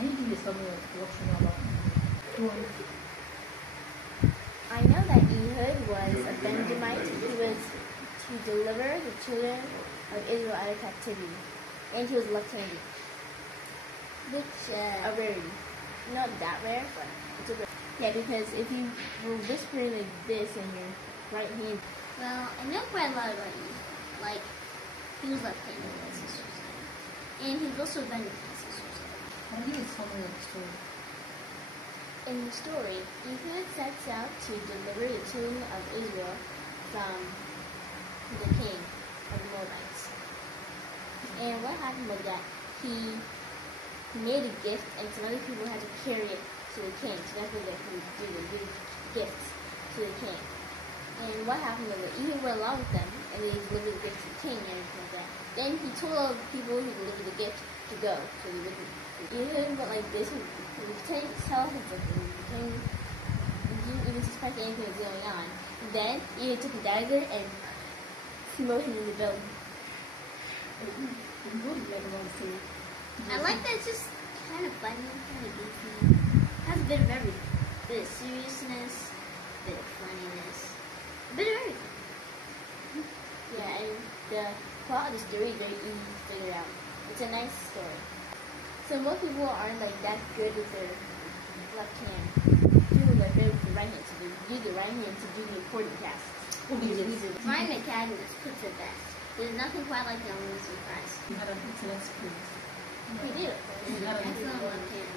Can you give a summary of what you know about Ehud? Go on. I know that Ehud was a Benjamite. He was to deliver the children of Israel out of captivity. And he was left-handed. Which, a rarity. Not that rare, but it's a rare. Yeah, because if you were whispering like this in your right hand. Well, I know quite a lot about you. Like, he was left-handed, my sister said. And he was also a Benjamite, my sister said. Can you give a summary of the story? In the story, Ehud sets out to deliver the children of Israel from the king of the Moabites. And what happened was that he made a gift, and some other people had to carry it to the king. So that's what they would do. They give gifts to the king. And what happened was that Ehud went along with them, and they delivered the gift to the king and everything like that. Then he told all the people who delivered the gift to go. So they didn't. Ehud went like this. He couldn't tell him something. He didn't even suspect anything was going on. And then Ehud took a dagger and smote him in the belly. I like that it's just kind of funny, kind of goofy. It has a bit of everything. A bit of seriousness, a bit of funniness, a bit of everything. Yeah, and the plot of the story is very easy to figure out. It's a nice story. So most people aren't like that good with their left hand. People are good with the right hand, so they use the right hand to do the important tasks. Ryan McCagness puts it best. There's nothing quite like the elements of Christ. You had an excellent spirit. He did. You had an Excellent excellent left hand.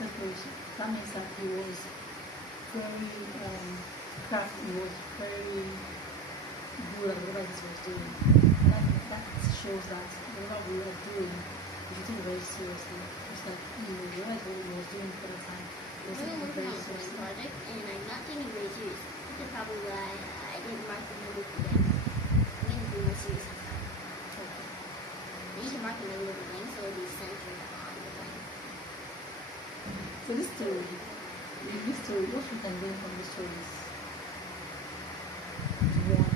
preparation. That means that he was very crafty, he was very good at whatever he was doing. And that shows that whatever we are doing, we should take it very seriously. It's like he realized what he was doing for the time. He was I'm taking it working very on a seriously. project, and I'm not taking it very serious. That's probably why I didn't mark the notebook again. I'm going to be more serious this time. Okay. And you can mark the notebook again, so it'll be centered on the blank. So this story, what we can learn from this story is one,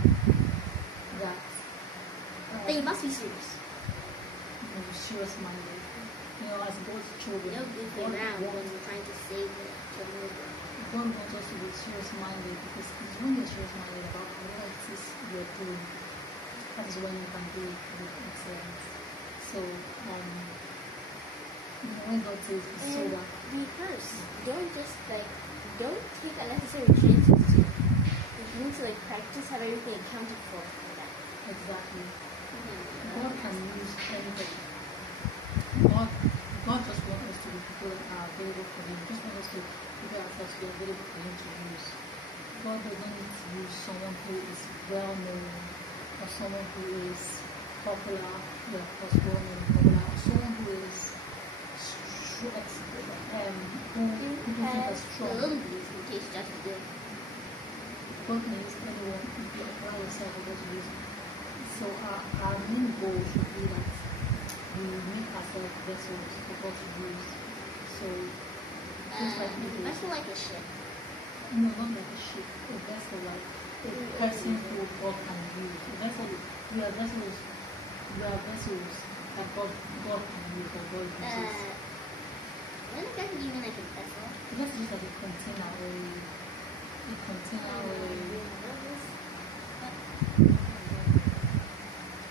that But you must be serious. serious-minded. You know, as God's children, No goofing around when you're trying to save the notebook. God wants us to be serious-minded, because it's when you're serious-minded about whatever it is you're doing, that is when you can do it with excellence. So, when God says be And sober, be first. Don't take unnecessary chances to. You need to practice, have everything accounted for that. exactly, Mm-hmm. God can use anybody. God just wants us to be people that are available for Him. Just wants us to prepare ourselves to be available for Him to use. God doesn't need to use someone who is well known, or someone who is popular, yeah, of course, well known, popular, or someone who is who people think are The strong. little blues in case just good. God can use anyone if you apply yourself with God's wisdom. So our main goal should be that we make ourselves vessels for God to use. So just like we do. Vessel like a ship. No, not like a ship. A vessel like a person who God can use. A vessel, we are vessels. We are vessels that God can use, that God uses. When does that even like a vessel? That's just like a container or a container or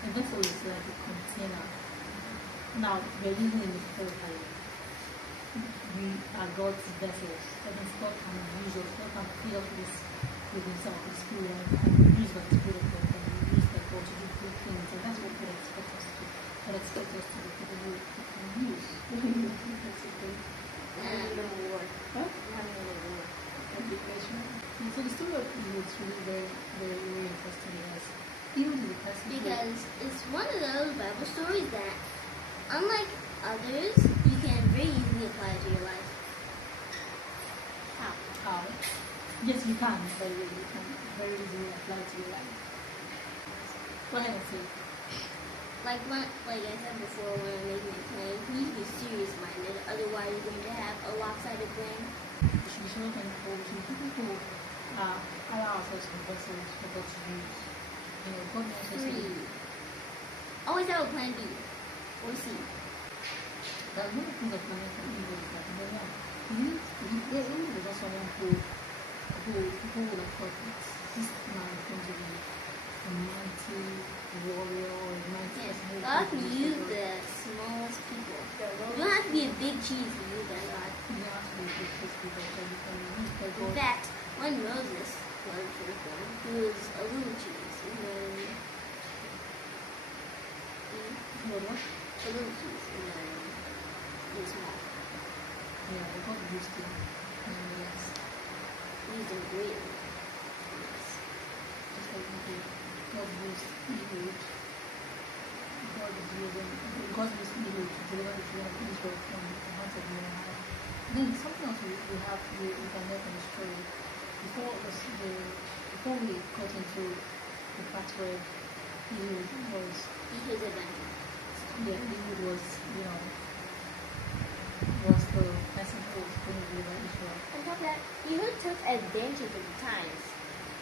a vessel is like a container. Now we're using it in the purify. We are God's vessels. That means God can use us. God can fill us with Himself, His Spirit, and use the Spirit of God and use the God to do good things. And that's what God expects us to do. God expects us to be people who can use. That's okay. Huh? And so the story of Ehud is really very, very, very interesting because even to the person Because it's one of those Bible stories that, unlike others, you can very easily apply to your life. how yes you can very easily apply to your life. Go ahead and say. Like I said before, when I'm making a claim, you need to be serious-minded. Otherwise, you're going to have a lopsided claim. We should be so thankful. We should be people who allow ourselves to be vessels for God to use. You know, God wants us to be. 3. Always have a plan B or C. That one of the things that coming from evil is that no one, there was also someone who would have thought that this man is going to be a mighty warrior or a mighty Yes. person who God can can do use the the smallest people. The You Roman don't have to be a big cheese to use that God. you have to be a big fish people, so you can use the In God. fact, when Moses was born, he was a little cheese. And then What? a little cheese. And then he was small. Yeah, God used him. Yes. He used him greatly. Yes. Just like we did. God used Ehud. God used Ehud to deliver the children of Israel from the hands of Moab. Then something else we have we can note in the story. Before we got into the part where Ehud was He was adventure. Ehud was, was the person who was going to deliver Israel. On top of that, Ehud took advantage of the times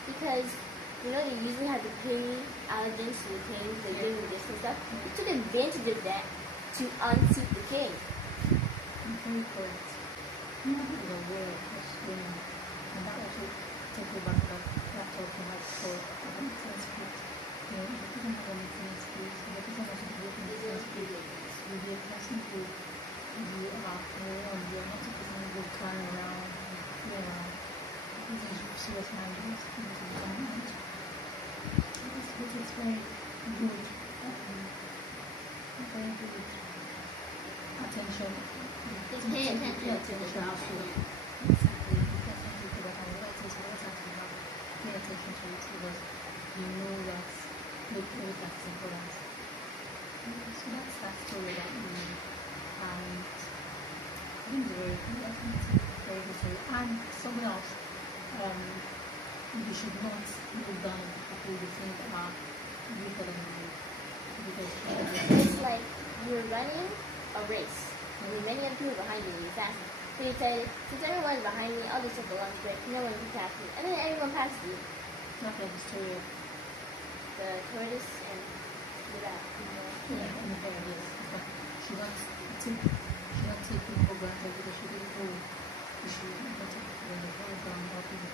because they usually have to pay allegiance to the king, they give him this and stuff. He took advantage of that to unseat the king. Very correct. You know, the aware of what's going on. And that also takes me back to that talk we had for about intense spirit. If you don't have an intense spirit, if the person also develop an intense spirit, you'll be a person who you are warm, you're not a person who will climb around and play around. A person who's serious minded, things will come out. It's very good. Very good attention. Just pay attention to the job. Exactly. Because some people that are right is what actually have pay attention to it because you know that that's important. So that's that story about me. And I think it's very good. I think it's a very good story. And something else, you should not look down on people you think are weaker than you because It's like you're running a race. And there are many other people behind you and you're faster. So you say, since everyone's behind me, I'll just take a lunch break. No one can pass me. And then everyone passes you. not like the story of The tortoise and the rat. in the hair is. But she wants to take people for granted because she didn't know she wanted to when the whole ground about people.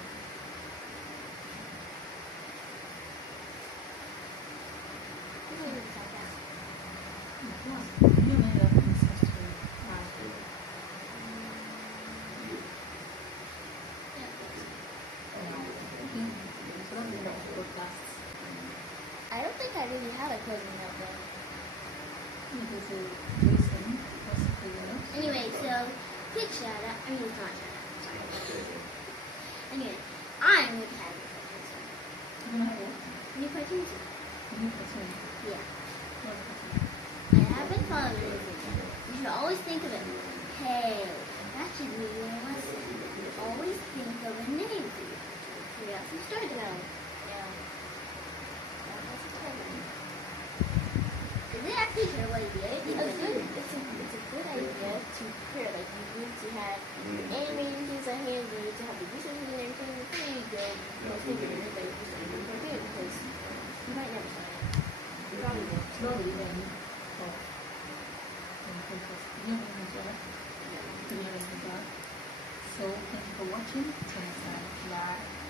I don't think I really had a closing note though. Anyway, so quick shout out. I mean, it's not shout out. Sorry. Anyway, I'm going to have new cartoons. Yeah. I haven't followed anything. You should always think of it. Hey, that should be your lesson. Always think of a name for you. Yeah, some story to know. Yeah. Is it actually sure what you did? It's a good idea to prepare. Like you need to have animating things on hand, you need to have the research and everything. It's really good. Think of it like because you might never try it. You probably won't. Slowly then. So thank you for watching. Till next time. Bye.